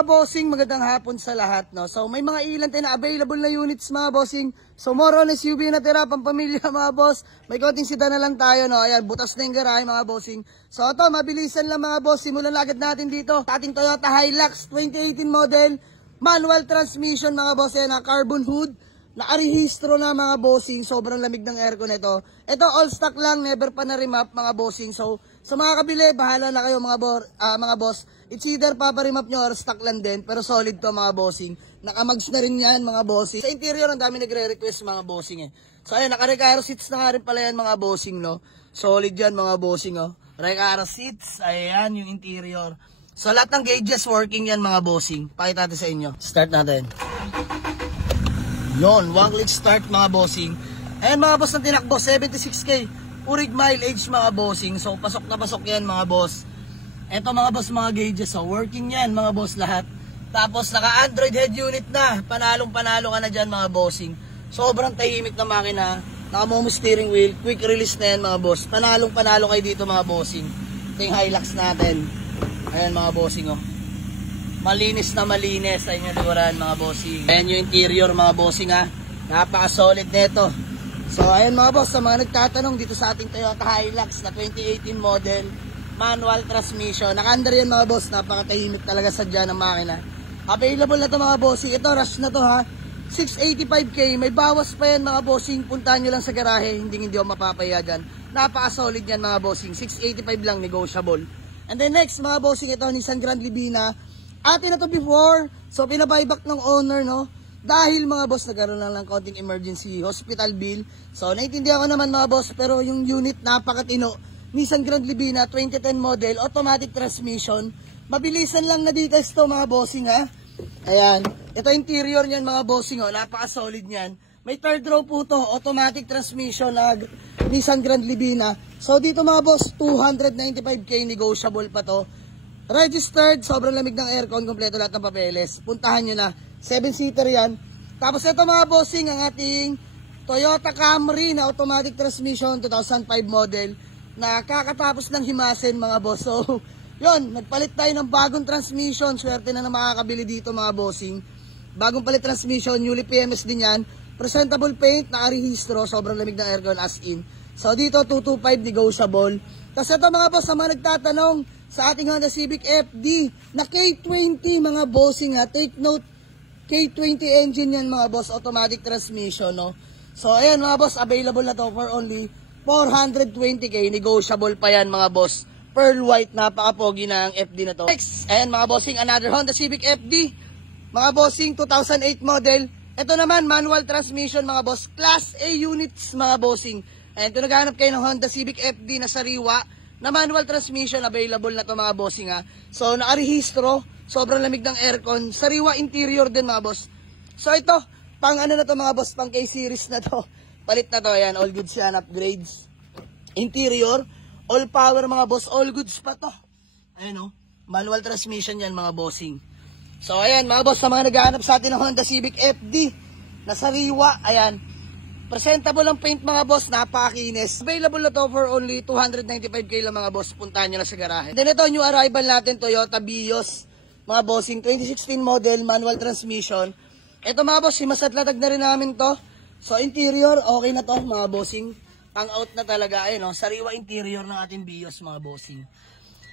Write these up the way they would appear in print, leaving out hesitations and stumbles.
Bossing, magandang hapon sa lahat, no? So may mga ilan tayo na available na units mga bossing. So more on SUV na tira, pampamilya mga boss. May konting sedan na lang tayo, no? Ayan, butas na yung garahe mga bossing. So ito, mabilisan lang mga boss. Simulan agad natin dito. Ating Toyota Hilux 2018 model, manual transmission mga boss. Ayan, na carbon hood. Nakarehistro na mga bossing. Sobrang lamig ng aircon ito. Ito all stock lang, never pa na remap mga bossing. So sa mga kabili, bahala na kayo mga boss. It's either paparimap nyo or stock lang din. Pero solid to mga bossing. Nakamags na rin yan mga bossing. Sa interior, ang dami nagre-request mga bossing eh. So ayan, naka-recaro seats na nga rin pala yan mga bossing, no? Solid yan mga bossing, oh. Recaro seats, ayan yung interior. So lahat ng gauges working yan mga bossing. Pakita natin sa inyo. Start natin. Yun, one click start mga bossing. Ayan mga boss ng tinakbo, 76k. Purig mileage mga bossing. So pasok na pasok yan mga boss. Eto mga boss, mga gauges, so working yan mga boss lahat. Tapos naka Android head unit na. Panalong panalo ka na dyan mga bossing. Sobrang tahimik na makina. Naka momo steering wheel, quick release na yan mga boss. Panalong panalo kayo dito mga bossing. Ito yung Hilux natin. Ayan mga bossing, oh. Malinis na malinis sa inyo likuran mga bossing. Ayan yung interior mga bossing, ha. Napaka solid nito. So ayan mga boss, sa mga nagtatanong dito sa ating Toyota Hilux na 2018 model, manual transmission. Naka-under yan mga boss, napakatahimik talaga sadya ng makina. Available na to mga bossing. Ito rush na to ha. 685k, may bawas pa yan mga bossing. Puntahan nyo lang sa garahe, hindi ako mapapaya dyan. Napaka-solid yan mga bossing. 685 lang, negotiable. And then next mga bossing, ito Nissan Grand Livina. Atin na to before, so pinabuyback ng owner, no? Dahil mga boss, nagkaroon lang ng konting emergency hospital bill. So naiintindihan ko naman mga boss, pero yung unit napakatino. Nissan Grand Livina 2010 model, automatic transmission. Mabilisan lang na details to mga bossing ha. Ayan, ito interior niyan mga bossing, oh, napaka-solid niyan. May third row po to, automatic transmission na Nissan Grand Livina. So dito mga boss, 295k, negotiable pa to. Registered, sobrang lamig ng aircon, kompleto lahat ng papeles. Puntahan nyo na, 7-seater yan. Tapos ito mga bossing, ang ating Toyota Camry na automatic transmission, 2005 model, na kakatapos ng himasin mga boss. So, yun, nagpalit tayo ng bagong transmission. Swerte na makakabili dito mga bossing. Bagong palit transmission, newly PMS din yan. Presentable paint, nakarehistro, sobrang lamig ng aircon as in. So dito, 225 negotiable. Tapos ito mga boss, sa mga nagtatanong sa ating Honda Civic FD na K20 mga bossing ha. Take note, K20 engine yan mga boss, automatic transmission, no? So ayan mga boss, available na to for only 420k, negotiable pa yan mga boss. Pearl white, napaka-pogi na ang FD na to. Next, ayan mga bossing, another Honda Civic FD. Mga bossing, 2008 model. Ito naman, manual transmission mga boss. Class A units mga bossing. Ayan, kung naghahanap kayo ng Honda Civic FD na sariwa, na manual transmission, available na to mga bossing ha. So, nakarehistro, sobrang lamig ng aircon. Sariwa interior din mga boss. So, ito, pang ano na to mga boss, pang K-series na to. Palit na to, ayan, all goods yan, upgrades. Interior, all power mga boss, all goods pa to. Ayan o, manual transmission yan mga bossing. So ayan mga boss, sa mga naghahanap sa atin ng Honda Civic FD na sariwa, ayan, presentable ang paint mga boss, napakakinis. Available na to for only 295k lang mga boss, puntahan nyo na sa garahe. Then ito, new arrival natin, Toyota Vios, mga bossing, 2016 model, manual transmission. Ito mga boss, simasatlatag na rin namin to. So interior, okay na to mga bossing. Pang out na talaga, ayun o, sariwa interior ng ating Vios mga bossing.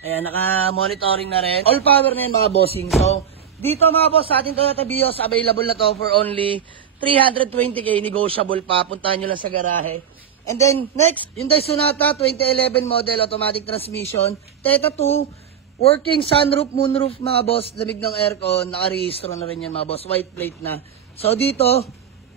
Ayan, naka-monitoring na rin. All power na yan mga bossing. So, dito mga boss, sa ating Toyota Vios, available na to for only 320k, negotiable pa. Puntahan nyo lang sa garahe. And then, next, Hyundai Sonata, 2011 model, automatic transmission. Theta 2, working sunroof, moonroof mga boss, lamig ng aircon, nakarehistro na rin yan mga boss, white plate na. So, dito,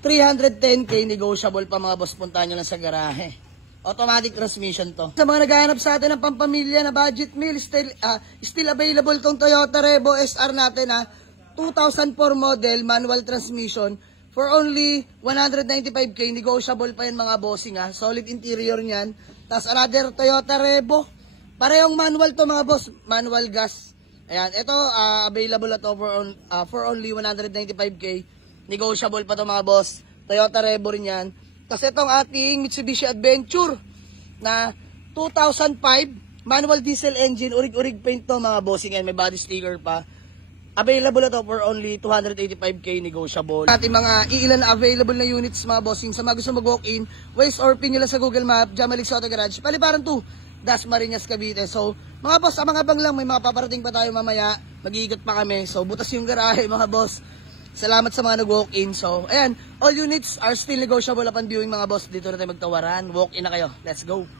310k, negotiable pa mga boss, puntahan nyo lang sa garahe. Automatic transmission to. Sa mga naghahanap sa atin ng pampamilya na budget meal, still available tong Toyota Revo SR natin ha. 2004 model, manual transmission, for only 195k, negotiable pa yan mga bossing ha. Solid interior niyan. Tapos another Toyota Revo, parehong manual to mga boss, manual gas. Ayan, ito available na to for only 195k. Negotiable pa to mga boss. Toyota Revo rin yan. Tapos itong ating Mitsubishi Adventure na 2005 manual diesel engine, urig-urig paint to mga bossing yan. May body sticker pa. Available na to for only 285k negotiable. Ating mga iilan na available na units mga bossing. Sa mga gusto mag-walk-in, Waze or pin nyo lang sa Google Map, Jamalig Auto Garage, Paliparan 2, Dasmariñas, Cavite. So, mga boss, abang-abang lang, may mga paparating pa tayo mamaya. Mag-iikot pa kami. So, butas yung garahe mga boss. Salamat sa mga nag-walk-in. So, ayan, all units are still negotiable upon viewing mga boss. Dito na tayo magtawaran. Walk-in na kayo. Let's go.